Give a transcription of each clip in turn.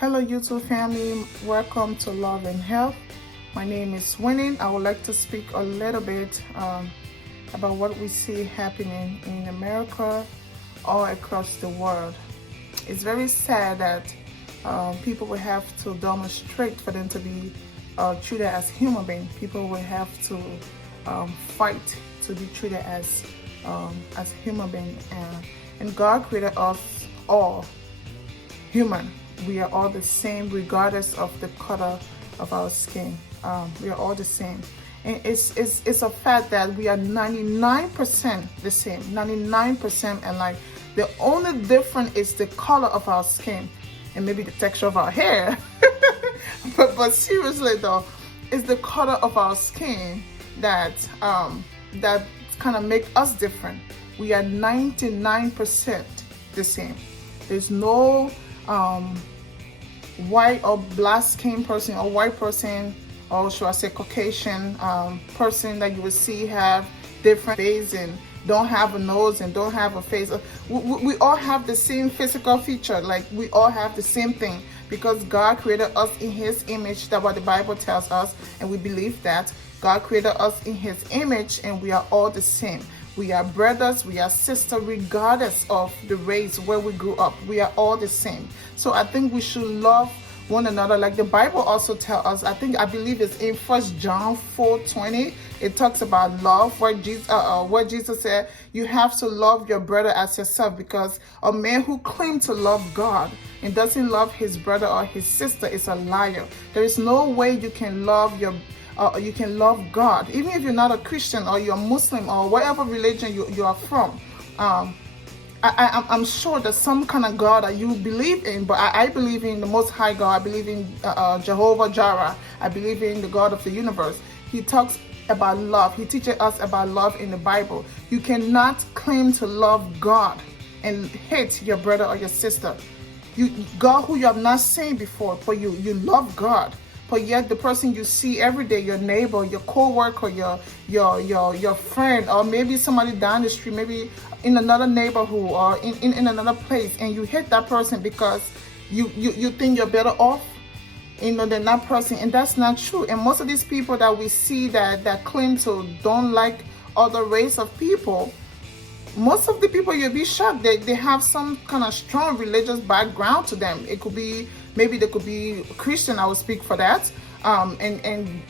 Hello YouTube family, welcome to Love and Health. My name is Winnie. I would like to speak a little bit about what we see happening in America all across the world. It's very sad that people will have to demonstrate for them to be treated as human beings. People will have to fight to be treated as human beings. And God created us all human. We are all the same regardless of the color of our skin. We are all the same. And it's a fact that we are 99% the same, 99% alike. The only difference is the color of our skin and maybe the texture of our hair. but seriously though, it's the color of our skin that kind of make us different. We are 99% the same. There's no white or black skin person or white person, or should I say Caucasian person that you will see have different face and don't have a nose and don't have a face. We all have the same physical feature, like we all have the same thing because God created us in His image. That's what the Bible tells us, and we believe that God created us in His image and we are all the same. We are brothers, we are sisters, regardless of the race where we grew up. We are all the same. So I think we should love one another. Like the Bible also tells us, I believe it's in 1 John 4:20. It talks about love, where Jesus said, you have to love your brother as yourself, because a man who claims to love God and doesn't love his brother or his sister is a liar. There is no way you can love God, even if you're not a Christian or you're Muslim or whatever religion you are from. I'm sure there's some kind of God that you believe in, but I believe in the Most High God. I believe in Jehovah Jireh. I believe in the God of the universe. He talks about love. He teaches us about love in the Bible. You cannot claim to love God and hate your brother or your sister. God who you have not seen before, but you love God. But yet the person you see every day, your neighbor, your co-worker, your friend, or maybe somebody down the street, maybe in another neighborhood or in another place, and you hate that person because you think you're better off, than that person. And that's not true. And most of these people that we see that claim to don't like other race of people, most of the people, you'll be shocked that they have some kind of strong religious background to them. It could be, maybe they could be Christian, I would speak for that. And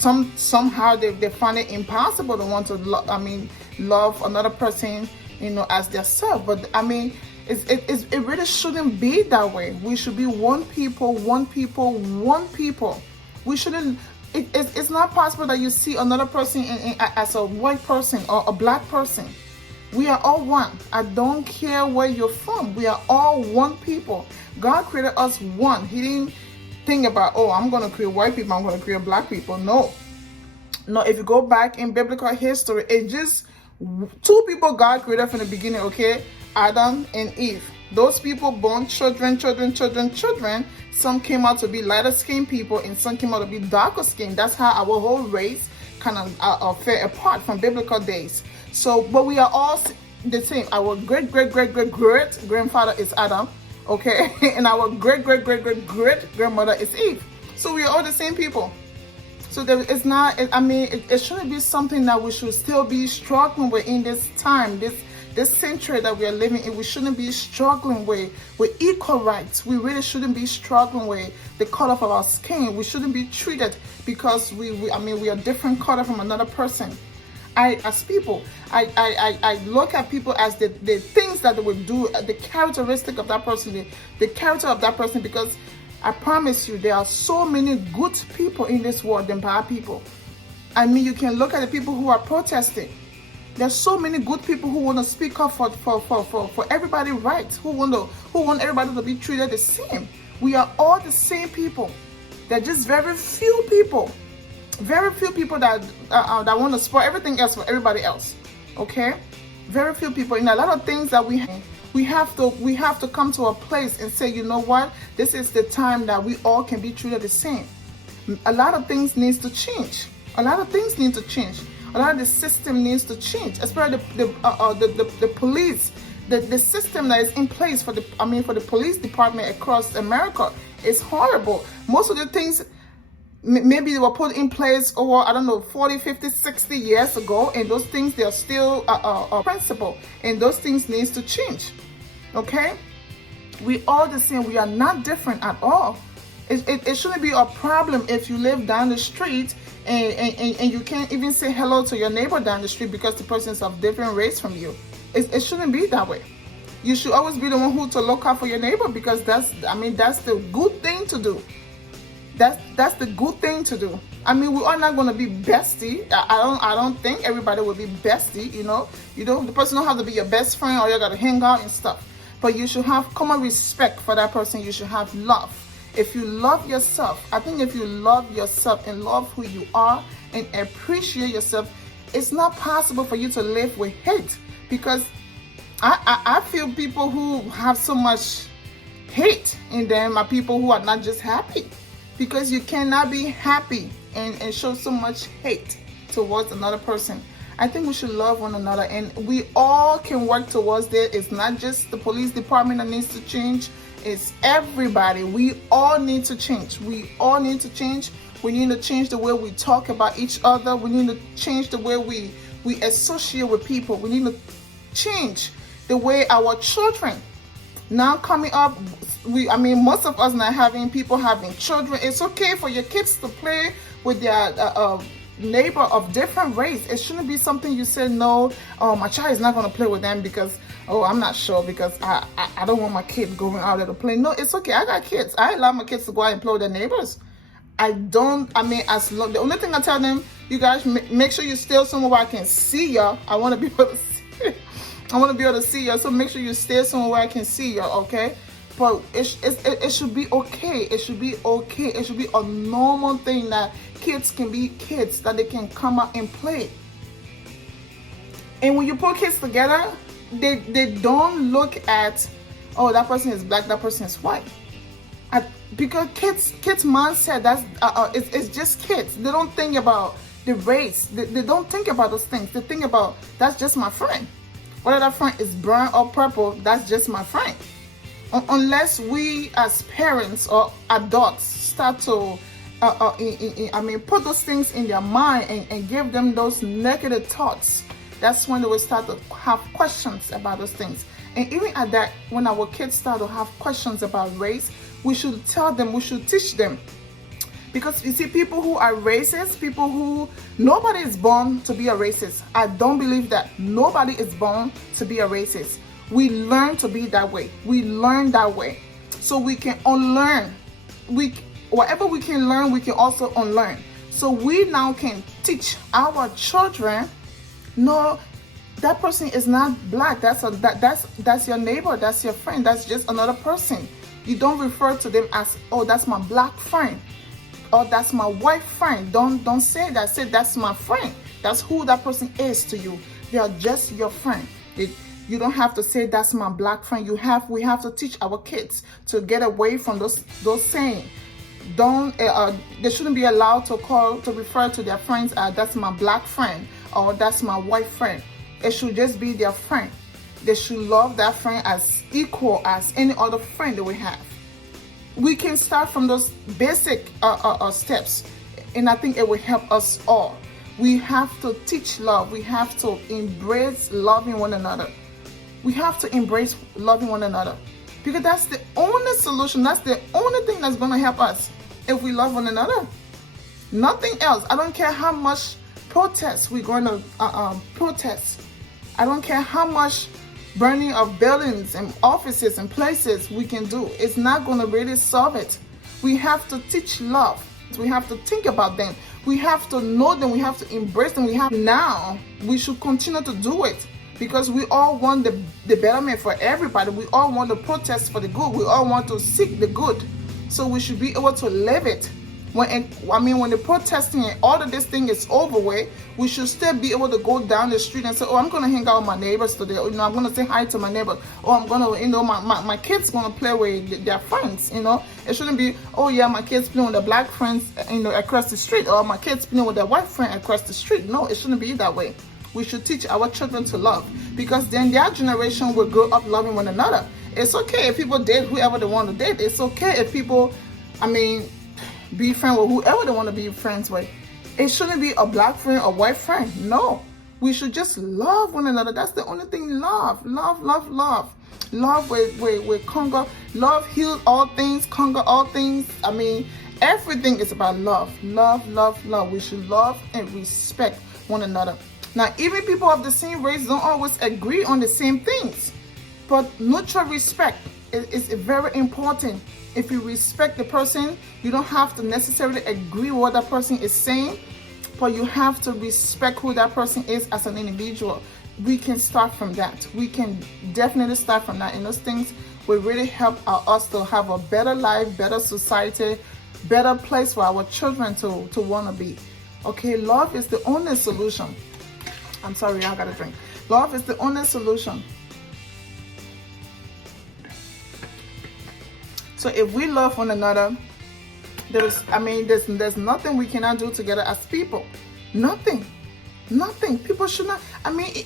somehow they find it impossible to want to love another person, as their self. But it really shouldn't be that way. We should be one people, one people, one people. We shouldn't, it's not possible that you see another person as a white person or a black person. We are all one. I don't care where you're from. We are all one people. God created us one. He didn't think about, oh, I'm going to create white people, I'm going to create black people. No, if you go back in biblical history, it's just two people God created from the beginning, okay? Adam and Eve. Those people born children. Some came out to be lighter skinned people and some came out to be darker skinned. That's how our whole race kind of fell apart from biblical days. So, but we are all the same. Our great grandfather is Adam, okay? And our great grandmother is Eve. So we are all the same people. So it's not, it shouldn't be something that we should still be struggling with in this time, this century that we are living in. We shouldn't be struggling with equal rights. We really shouldn't be struggling with the color of our skin. We shouldn't be treated because we are different color from another person. As people, I look at people as the things that they would do, the characteristic of that person, the character of that person, because I promise you, there are so many good people in this world than bad people. You can look at the people who are protesting. There's so many good people who want to speak up for everybody's rights, who want everybody to be treated the same. We are all the same people. There are just very few people that want to spoil everything else for everybody else. Okay, very few people. In a lot of things that we have to come to a place and say, you know what, this is the time that we all can be treated the same. A lot of things needs to change. A lot of things need to change. A lot of the system needs to change, especially the police. the system that is in place for the police department across America is horrible. Most of the things maybe they were put in place over, I don't know, 40, 50, 60 years ago, and those things, they are still a principle, and those things needs to change. Okay, we all the same. We are not different at all. It shouldn't be a problem if you live down the street and you can't even say hello to your neighbor down the street because the person is of different race from you. It shouldn't be that way. You should always be the one who to look out for your neighbor, because that's the good thing to do. That's the good thing to do. I mean, we are not going to be bestie. I don't think everybody will be bestie. The person don't have to be your best friend, or you got to hang out and stuff. But you should have common respect for that person. You should have love. If you love yourself, I think if you love yourself and love who you are and appreciate yourself, it's not possible for you to live with hate. Because I feel people who have so much hate in them are people who are not just happy. Because you cannot be happy and show so much hate towards another person. I think we should love one another, and we all can work towards that. It's not just the police department that needs to change. It's everybody. We all need to change. We all need to change. We need to change the way we talk about each other. We need to change the way we associate with people. We need to change the way our children now coming up. Most of us not having people having children. It's okay for your kids to play with their neighbor of different race. It shouldn't be something you say, no, my child is not going to play with them because, I'm not sure, because I don't want my kid going out there to play. No, it's okay. I got kids. I allow my kids to go out and play with their neighbors. The only thing I tell them, you guys make sure you stay somewhere where I can see y'all. I want to be able to see. I want to be able to see y'all. So make sure you stay somewhere where I can see y'all. Okay. But it should be okay. It should be okay. It should be a normal thing that kids can be kids, that they can come out and play. And when you put kids together, they don't look at, that person is black, that person is white. Because kids mindset, it's just kids. They don't think about the race. They don't think about those things. They think about, that's just my friend. Whether that friend is brown or purple, that's just my friend. Unless we as parents or adults start to put those things in their mind and give them those negative thoughts, that's when they will start to have questions about those things. And even at that, when our kids start to have questions about race, we should tell them, we should teach them. Because you see, people who are racist, nobody is born to be a racist. I don't believe that. Nobody is born to be a racist. We learn to be that way. We learn that way. So we can unlearn. Whatever we can learn, we can also unlearn. So we now can teach our children, no, that person is not black. That's your neighbor. That's your friend. That's just another person. You don't refer to them as, that's my black friend, or that's my white friend. Don't say that. Say that's my friend. That's who that person is to you. They are just your friend. You don't have to say that's my black friend. We have to teach our kids to get away from those saying. They shouldn't be allowed to refer to their friends as that's my black friend or that's my white friend. It should just be their friend. They should love that friend as equal as any other friend that we have. We can start from those basic steps, and I think it will help us all. We have to teach love. We have to embrace loving one another. We have to embrace loving one another, because that's the only solution. That's the only thing that's going to help us, if we love one another. Nothing else. I don't care how much protest we're going to protest. I don't care how much burning of buildings and offices and places we can do. It's not going to really solve it. We have to teach love. We have to think about them. We have to know them. We have to embrace them. We should continue to do it, because we all want the betterment for everybody. We all want to protest for the good. We all want to seek the good. So we should be able to live it. When the protesting and all of this thing is over with, we should still be able to go down the street and say, I'm going to hang out with my neighbors today. Or, I'm going to say hi to my neighbor. Or I'm going to, my kids going to play with their friends. It shouldn't be, my kids playing with their black friends, across the street, or my kids playing with their white friend across the street. No, it shouldn't be that way. We should teach our children to love, because then their generation will grow up loving one another. It's okay if people date whoever they want to date. It's okay if people, be friends with whoever they want to be friends with. It shouldn't be a black friend or white friend. No, we should just love one another. That's the only thing. Love. Love will conquer. Love heals all things, conquer all things. Everything is about love. Love. We should love and respect one another. Now, even people of the same race don't always agree on the same things, but mutual respect is very important. If you respect the person, you don't have to necessarily agree with what that person is saying, but you have to respect who that person is as an individual. We can start from that. We can definitely start from that. And those things will really help us to have a better life, better society, better place for our children to want to be. Okay, love is the only solution. I'm sorry, I got a drink. Love is the only solution. So if we love one another, there's nothing we cannot do together as people. Nothing. People should not.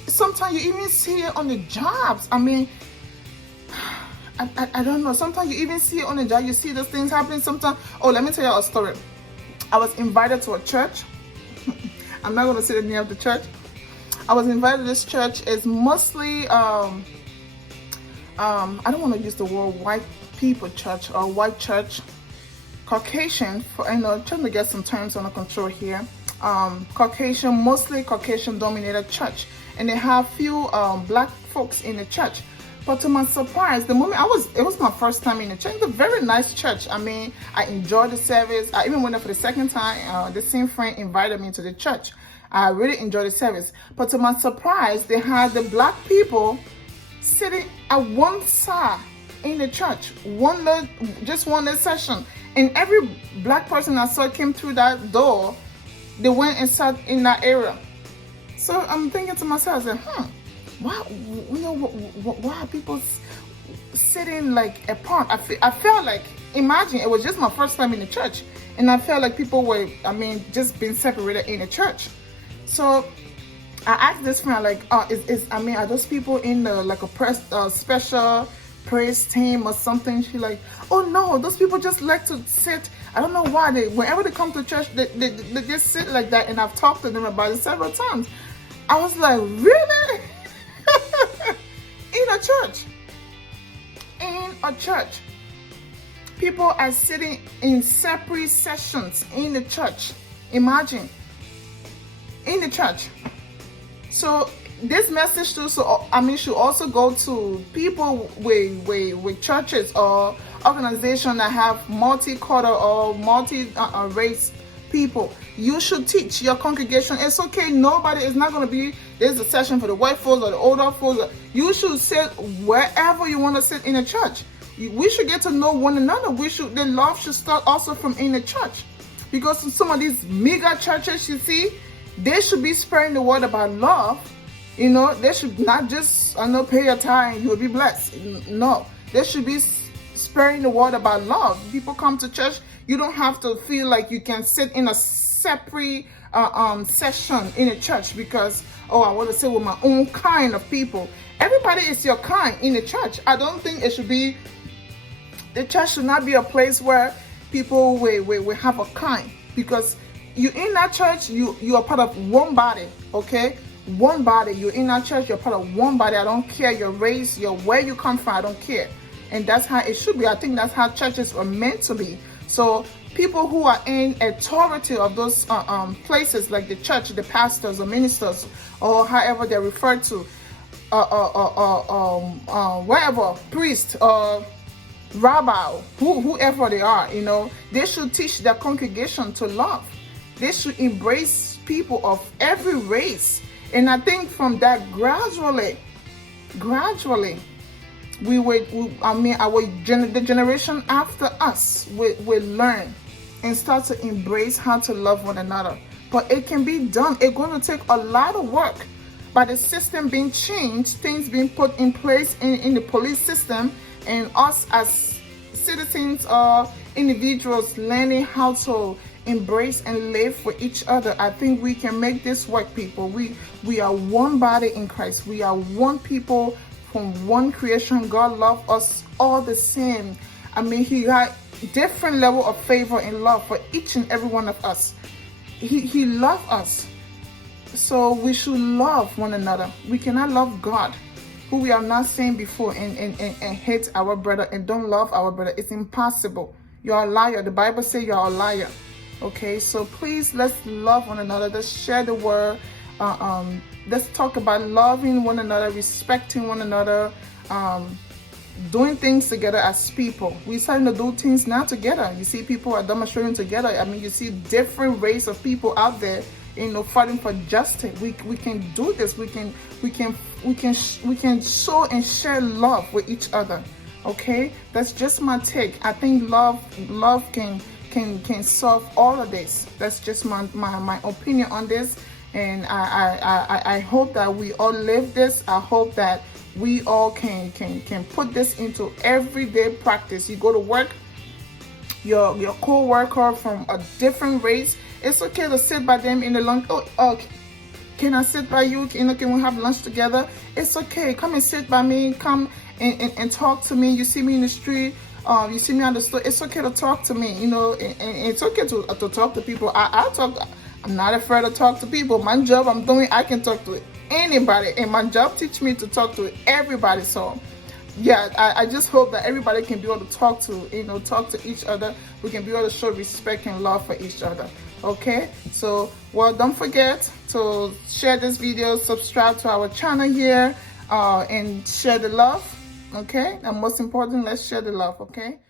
Sometimes you even see it on the jobs. I don't know. Sometimes you even see it on the job. You see those things happening sometimes. Oh, let me tell you a story. I was invited to a church. I'm not going to say the name of the church. I was invited to this church. It's mostly, I don't want to use the word white people church or white church. Caucasian, trying to get some terms under control here. Caucasian, mostly Caucasian dominated church. And they have few black folks in the church. But to my surprise, the moment it was my first time in the church. It's a very nice church. I enjoyed the service. I even went there for the second time. The same friend invited me to the church. I really enjoyed the service. But to my surprise, they had the black people sitting at one side in the church. Just one session. And every black person I saw came through that door, they went and sat in that area. So I'm thinking to myself, I said, why are people sitting like apart? I felt like, imagine, it was just my first time in the church, and I felt like people were, just being separated in the church. So I asked this friend, like, are those people in the like a special praise team or something? She like, oh no, those people just like to sit. I don't know why whenever they come to church, they just sit like that. And I've talked to them about it several times. I was like, really? In a church, people are sitting in separate sessions in the church. Imagine, in the church. So this message too, should also go to people with churches or organizations that have multicultural or multi-race people. You should teach your congregation. It's okay. Nobody is not going to be, there's a session for the white folks or the older folks. You should sit wherever you want to sit in the church. We should get to know one another. The love should start also from in the church. Because some of these mega churches, you see, they should be spreading the word about love. They should not just, pay your tithe, you will be blessed. No, they should be spreading the word about love. People come to church, you don't have to feel like you can sit in a separate session in a church because, I want to sit with my own kind of people. Everybody is your kind in the church. I don't think the church should not be a place where people will have a kind, because you in that church, you are part of one body, okay? One body. You're in that church, you're part of one body. I don't care your race, where you come from, I don't care. And that's how it should be. I think that's how churches are meant to be. So people who are in authority of those places, like the church, the pastors or ministers, or however they're referred to, wherever, priest or rabbi, whoever they are, they should teach their congregation to love. They should embrace people of every race. And I think from that, gradually, the generation after us will learn and start to embrace how to love one another. But it can be done. It's going to take a lot of work. By the system being changed, things being put in place in the police system, and us as citizens or individuals learning how to embrace and live for each other, I think we can make this work, people. We are one body in Christ. We are one people from one creation. God loved us all the same. I mean, he got different level of favor and love for each and every one of us. He loved us. So we should love one another. We cannot love God, who we have not seen before, and hate our brother and don't love our brother. It's impossible. You're a liar. The Bible says you're a liar. Okay, so please, let's love one another. Let's share the word. Let's talk about loving one another, respecting one another, doing things together as people. We're starting to do things now together. You see, people are demonstrating together. I mean, you see different race of people out there, fighting for justice. We can do this. We can show and share love with each other. Okay, that's just my take. I think love can solve all of this. That's just my opinion on this. And I hope that we all live this. I hope that we all can put this into everyday practice. You go to work, your co-worker from a different race, it's okay to sit by them in the lunch. Oh, can I sit by you? Can we have lunch together? It's okay. Come and sit by me. Come and talk to me. You see me in the street. You see me on the store. It's okay to talk to me. And it's okay to talk to people. I talk. I'm not afraid to talk to people. My job I'm doing, I can talk to anybody, and my job teach me to talk to everybody. So yeah, I just hope that everybody can be able to talk to each other. We can be able to show respect and love for each other. Okay, so well, don't forget to share this video, subscribe to our channel here, and share the love. Okay, and most important, let's share the love. Okay.